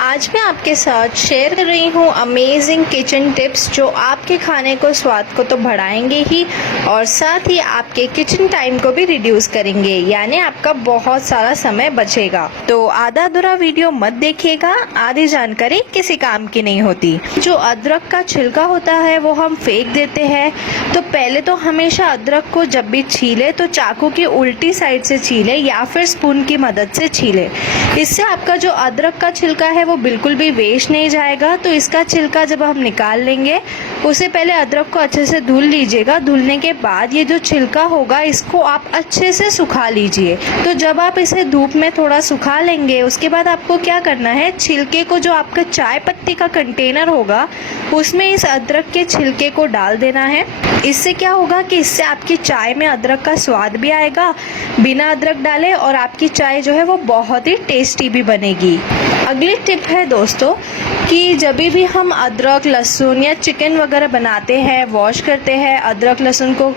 आज मैं आपके साथ शेयर कर रही हूँ अमेजिंग किचन टिप्स जो आपके खाने को स्वाद को तो बढ़ाएंगे ही और साथ ही आपके किचन टाइम को भी रिड्यूस करेंगे, यानी आपका बहुत सारा समय बचेगा। तो आधा अधूरा वीडियो मत देखिएगा, आधी जानकारी किसी काम की नहीं होती। जो अदरक का छिलका होता है वो हम फेंक देते हैं, तो पहले तो हमेशा अदरक को जब भी छीले तो चाकू की उल्टी साइड से छीले या फिर स्पून की मदद से छीले। इससे आपका जो अदरक का छिलका है वो बिल्कुल भी वेस्ट नहीं जाएगा। तो इसका छिलका जब हम निकाल लेंगे, उससे पहले अदरक को अच्छे से धुल लीजिएगा। धुलने के बाद ये जो छिलका होगा इसको आप अच्छे से सुखा लीजिए। तो जब आप इसे धूप में थोड़ा सुखा लेंगे, उसके बाद आपको क्या करना है, छिलके को जो आपका चाय पत्ती का कंटेनर होगा उसमें इस अदरक के छिलके को डाल देना है। इससे क्या होगा कि इससे आपकी चाय में अदरक का स्वाद भी आएगा बिना अदरक डाले, और आपकी चाय जो है वो बहुत ही टेस्टी भी बनेगी। अगली टिप है दोस्तों कि जब भी हम अदरक लहसुन या चिकन वगैरह बनाते हैं, वॉश करते हैं, अदरक लहसुन को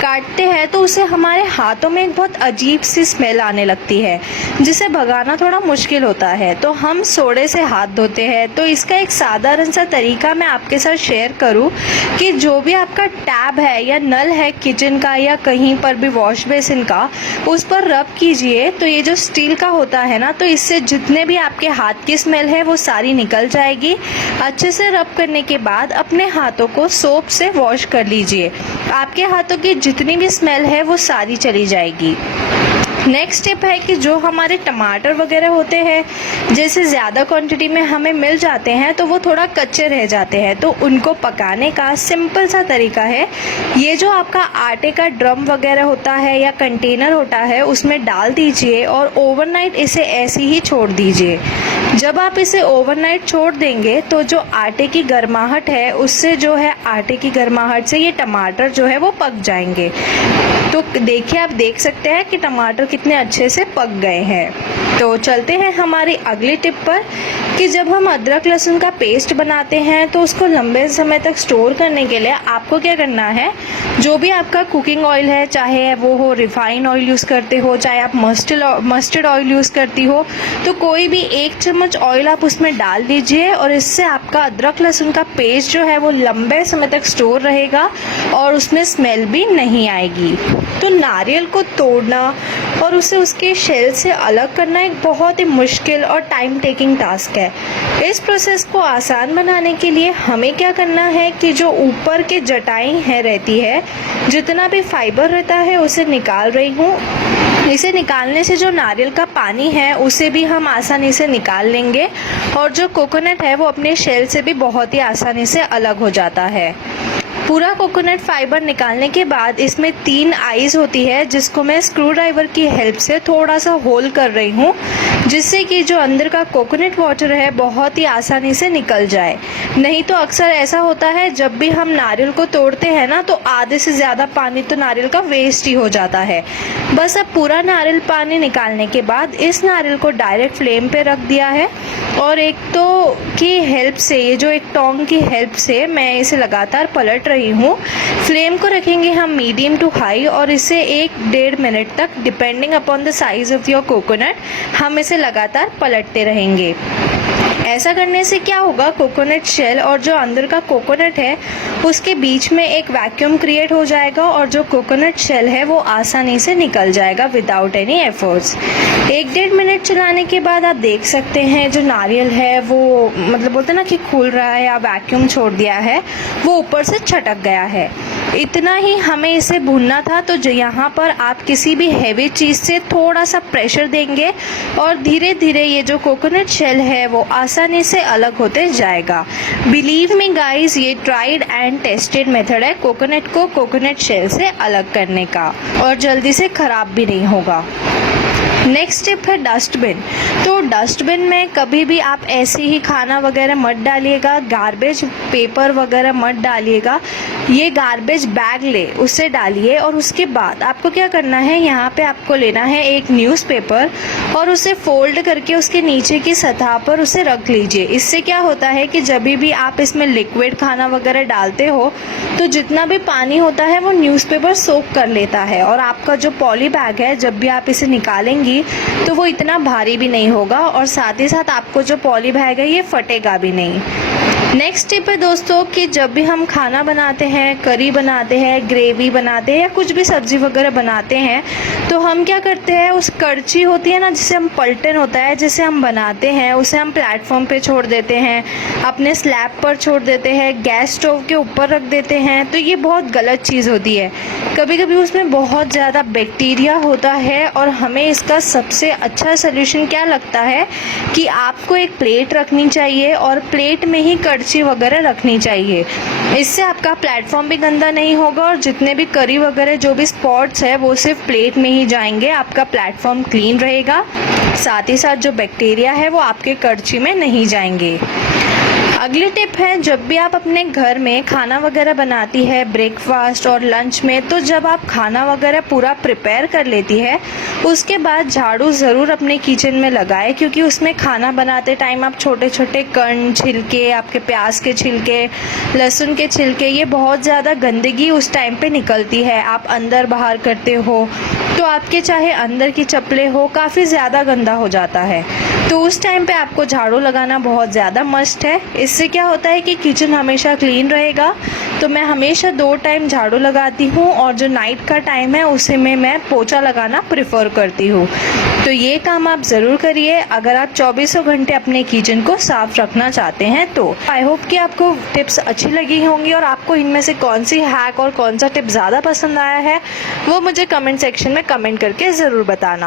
काटते हैं, तो उसे हमारे हाथों में एक बहुत अजीब सी स्मेल आने लगती है जिसे भगाना थोड़ा मुश्किल होता है। तो हम सोडे से हाथ धोते हैं। तो इसका एक साधारण सा तरीका मैं आपके साथ शेयर करूं कि जो भी आपका टैब है या नल है किचन का या कहीं पर भी वॉश बेसिन का, उस पर रब कीजिए। तो ये जो स्टील का होता है ना, तो इससे जितने भी आपके हाथ की स्मेल है वो सारी निकल जाएगी। अच्छे से रब करने के बाद अपने हाथों को सोप से वॉश कर लीजिए। आपके हाथों की जितनी भी स्मेल है वो सारी चली जाएगी। नेक्स्ट टिप है कि जो हमारे टमाटर वगैरह होते हैं, जैसे ज़्यादा क्वांटिटी में हमें मिल जाते हैं तो वो थोड़ा कच्चे रह जाते हैं, तो उनको पकाने का सिंपल सा तरीका है, ये जो आपका आटे का ड्रम वगैरह होता है या कंटेनर होता है उसमें डाल दीजिए और ओवरनाइट इसे ऐसे ही छोड़ दीजिए। जब आप इसे ओवरनाइट छोड़ देंगे तो जो आटे की गर्माहट है उससे जो है आटे की गर्माहट से ये टमाटर जो है वो पक जाएंगे। तो देखिए, आप देख सकते हैं कि टमाटर कितने अच्छे से पक गए हैं। तो चलते हैं हमारी अगली टिप पर कि जब हम अदरक लहसुन का पेस्ट बनाते हैं तो उसको लंबे समय तक स्टोर करने के लिए आपको क्या करना है, जो भी आपका कुकिंग ऑयल है, चाहे वो हो रिफाइंड ऑयल यूज़ करते हो, चाहे आप मस्टर्ड ऑयल यूज़ करती हो, तो कोई भी 1 चम्मच ऑयल आप उसमें डाल दीजिए और इससे आपका अदरक लहसुन का पेस्ट जो है वो लंबे समय तक स्टोर रहेगा और उसमें स्मेल भी नहीं आएगी। तो नारियल को तोड़ना और उसे उसके शेल से अलग करना एक बहुत ही मुश्किल और टाइम टेकिंग टास्क है। इस प्रोसेस को आसान बनाने के लिए हमें क्या करना है कि जो ऊपर के जटाई है रहती है, जितना भी फाइबर रहता है उसे निकाल रही हूँ। इसे निकालने से जो नारियल का पानी है उसे भी हम आसानी से निकाल लेंगे और जो कोकोनट है वो अपने शेल से भी बहुत ही आसानी से अलग हो जाता है। पूरा कोकोनट फाइबर निकालने के बाद इसमें 3 आइज होती है, जिसको मैं स्क्रू ड्राइवर की हेल्प से थोड़ा सा होल कर रही हूँ, जिससे कि जो अंदर का कोकोनट वाटर है बहुत ही आसानी से निकल जाए। नहीं तो अक्सर ऐसा होता है जब भी हम नारियल को तोड़ते हैं ना, तो आधे से ज़्यादा पानी तो नारियल का वेस्ट ही हो जाता है। बस अब पूरा नारियल पानी निकालने के बाद इस नारियल को डायरेक्ट फ्लेम पे रख दिया है और एक तो की हेल्प से, ये जो एक टोंग की हेल्प से मैं इसे लगातार पलट रही हूँ। फ्लेम को रखेंगे हम मीडियम टू हाई और इसे 1-1.5 मिनट तक, depending upon the size of your coconut, हम इसे लगातार पलटते रहेंगे। ऐसा करने से क्या होगा, कोकोनट शेल और जो अंदर का कोकोनट है उसके बीच में एक वैक्यूम क्रिएट हो जाएगा और जो कोकोनट शेल है वो आसानी से निकल जाएगा विदाउट एनी एफर्ट्स। 1-1.5 मिनट चलाने के बाद आप देख सकते हैं जो नारियल है वो, मतलब बोलते ना कि खुल रहा है या वैक्यूम छोड़ दिया है, वो ऊपर से छटक गया है। इतना ही हमें इसे भूनना था। तो जो यहाँ पर आप किसी भी हैवी चीज़ से थोड़ा सा प्रेशर देंगे और धीरे धीरे ये जो कोकोनट शेल है वो आसानी से अलग होते जाएगा। बिलीव मी गाइस, ये ट्राइड एंड टेस्टेड मेथड है कोकोनट को कोकोनट शेल से अलग करने का, और जल्दी से ख़राब भी नहीं होगा। नेक्स्ट टिप है डस्टबिन। तो डस्टबिन में कभी भी आप ऐसे ही खाना वगैरह मत डालिएगा, गार्बेज पेपर वगैरह मत डालिएगा। ये गार्बेज बैग ले उसे डालिए और उसके बाद आपको क्या करना है, यहाँ पे आपको लेना है एक न्यूज़पेपर और उसे फोल्ड करके उसके नीचे की सतह पर उसे रख लीजिए। इससे क्या होता है कि जब भी आप इसमें लिक्विड खाना वगैरह डालते हो तो जितना भी पानी होता है वो न्यूज़पेपर सोक कर लेता है और आपका जो पॉली बैग है जब भी आप इसे निकालेंगी होगी तो वो इतना भारी भी नहीं होगा और साथ ही साथ आपको जो पॉली बैग है ये फटेगा भी नहीं। नेक्स्ट टिप है दोस्तों कि जब भी हम खाना बनाते हैं, करी बनाते हैं, ग्रेवी बनाते हैं या कुछ भी सब्जी वगैरह बनाते हैं तो हम क्या करते हैं, उस कड़छी होती है ना जिसे हम पलटन होता है जिसे हम बनाते हैं उसे हम प्लेटफॉर्म पे छोड़ देते हैं, अपने स्लैब पर छोड़ देते हैं, गैस स्टोव के ऊपर रख देते हैं। तो ये बहुत गलत चीज़ होती है। कभी कभी उसमें बहुत ज़्यादा बैक्टीरिया होता है और हमें इसका सबसे अच्छा सल्यूशन क्या लगता है कि आपको एक प्लेट रखनी चाहिए और प्लेट में ही कड़छी वगैरह रखनी चाहिए। इससे आपका प्लेटफॉर्म भी गंदा नहीं होगा और जितने भी करी वगैरह जो भी स्पॉट्स है वो सिर्फ प्लेट में ही जाएंगे, आपका प्लेटफॉर्म क्लीन रहेगा। साथ ही साथ जो बैक्टीरिया है वो आपके कड़छी में नहीं जाएंगे। अगली टिप है, जब भी आप अपने घर में खाना वगैरह बनाती है ब्रेकफास्ट और लंच में, तो जब आप खाना वगैरह पूरा प्रिपेयर कर लेती है उसके बाद झाड़ू ज़रूर अपने किचन में लगाए, क्योंकि उसमें खाना बनाते टाइम आप छोटे छोटे कण, छिलके, आपके प्याज के छिलके, लहसुन के छिलके, ये बहुत ज़्यादा गंदगी उस टाइम पे निकलती है। आप अंदर बाहर करते हो तो आपके चाहे अंदर की चप्पलें हो काफ़ी ज़्यादा गंदा हो जाता है। तो उस टाइम पे आपको झाड़ू लगाना बहुत ज़्यादा मस्ट है। इससे क्या होता है कि किचन हमेशा क्लीन रहेगा। तो मैं हमेशा 2 टाइम झाड़ू लगाती हूँ और जो नाइट का टाइम है उसे में मैं पोछा लगाना प्रेफर करती हूँ। तो ये काम आप ज़रूर करिए अगर आप 24 घंटे अपने किचन को साफ रखना चाहते हैं तो। आई होप कि आपको टिप्स अच्छी लगी होंगी और आपको इनमें से कौन सी हैक और कौन सा टिप ज़्यादा पसंद आया है वो मुझे कमेंट सेक्शन में कमेंट करके ज़रूर बताना।